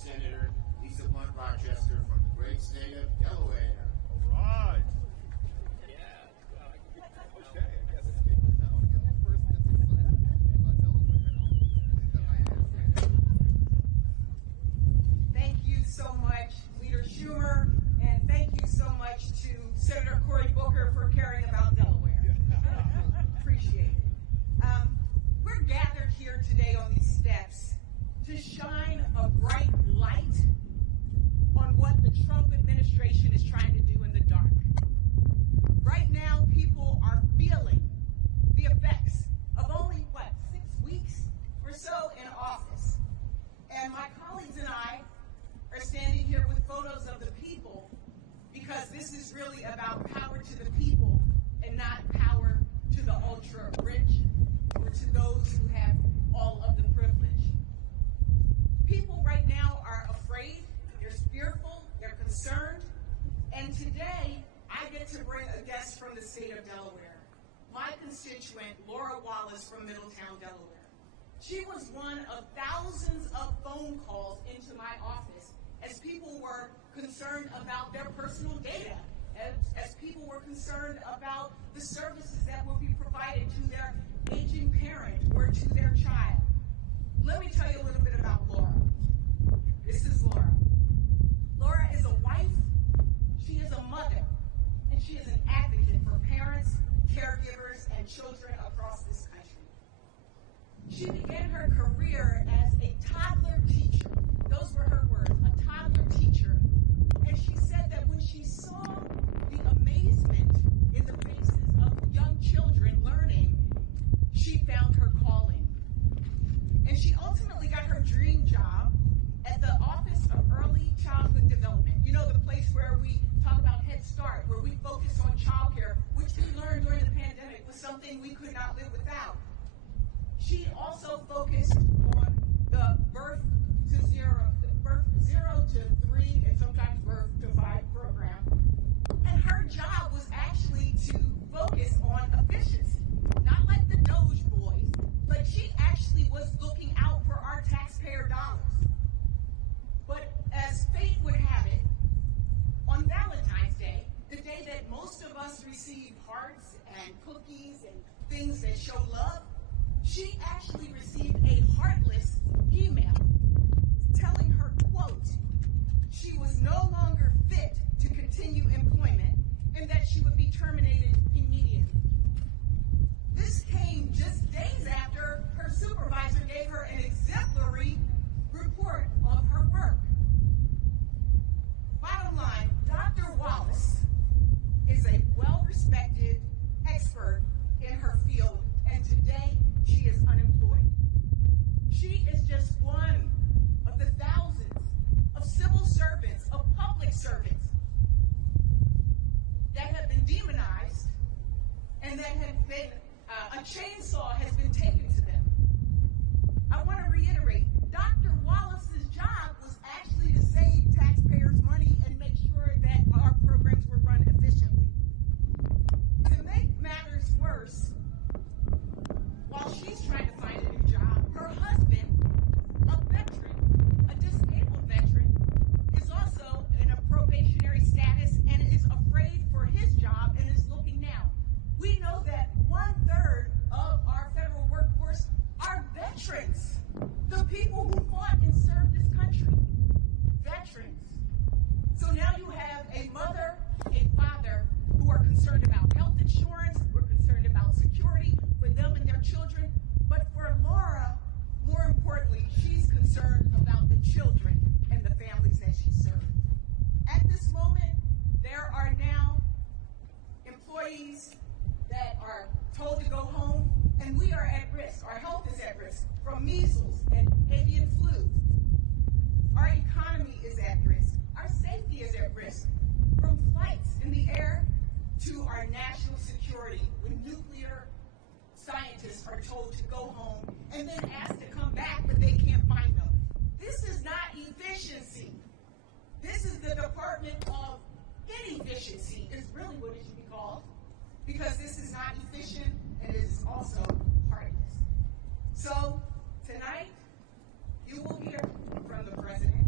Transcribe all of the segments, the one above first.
Senator Lisa Blunt Rochester from the great state of Delaware. All right. Yeah. Okay, I guess it's good now. I'm the person that's excited about Delaware. Thank you so much, Leader Schumer, and thank you so much to Senator Cory Booker for caring about Delaware. Appreciate it. We're gathered here today on these steps to shine a bright light on what the Trump administration is trying to do in the dark. Right now, people are feeling the effects of only, 6 weeks or so in office. And my colleagues and I are standing here with photos of the people because this is really about power to the people and not power to the ultra rich or to those who have all of the privilege. People right now are afraid, they're fearful, they're concerned, and today I get to bring a guest from the state of Delaware, my constituent, Laura Wallace from Middletown, Delaware. She was one of thousands of phone calls into my office as people were concerned about their personal data, as people were concerned about the services that will be provided to their aging parent or to their child. Let me tell you a little bit about Laura. This is Laura. Laura is a wife, she is a mother, and she is an advocate for parents, caregivers, and children across this country. She began her career as a toddler teacher. Those were her words, a toddler teacher. And she said that when she saw the amazement in the faces of young children learning, she found her calling. And she ultimately got her dream job at the Office of Early Childhood Development. You know, the place where we talk about Head Start, where we focus on childcare, which we learned during the pandemic was something we could not live without. She also focused on the birth 0 to 3, and sometimes birth to 5 program. And her job was actually to focus on efficiency, not like the Doge boys, but she actually was looking out for our taxpayer dollars. But as fate would have it, on Valentine's Day, the day that most of us receive hearts and cookies and things that show love, she actually received a heartless email telling her, quote, she was no longer fit to continue employment and that she would be terminated immediately. This came just days after her supervisor gave her an exemplary report of her work. Bottom line, Dr. Wallace is a well-respected expert in her field, and today she is unemployed. She is just one of the thousands of civil servants, of public servants that have been demonized and that have been, a chainsaw has been taken to them. I want to reiterate, Dr. Wallace's job was actually to save taxpayers money and make sure that our programs were run efficiently. To make matters worse, while she's trying to find a new job, her husband, a veteran, a disabled veteran, is also in a probationary status and is afraid for his job and is looking now. We know that 1/3 of our federal workforce are veterans, the people who fought and served this country. Veterans. So now you have a mother, a father who are concerned about health insurance, who are concerned about security for them and their children. But for Laura, more importantly, she's concerned about the children and the families that she served. At this moment, there are now employees that are told to go home, and we are at risk. Our health is at risk from measles and avian flu. Our economy is at risk. Our safety is at risk, from flights in the air to our national security when nuclear scientists are told to go home and then asked to come back, but they can't find them. This is not efficiency. This is the Department of Inefficiency, is really what it should be called, because this is not efficient and it is also heartless. So tonight, you will hear from the president.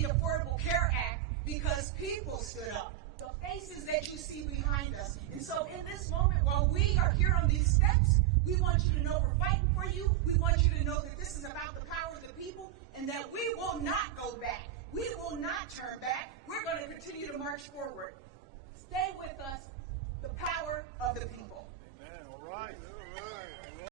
the Affordable Care Act because people stood up. The faces that you see behind us. And so in this moment, while we are here on these steps, we want you to know we're fighting for you. We want you to know that this is about the power of the people and that we will not go back. We will not turn back. We're going to continue to march forward. Stay with us. The power of the people. Amen. All right.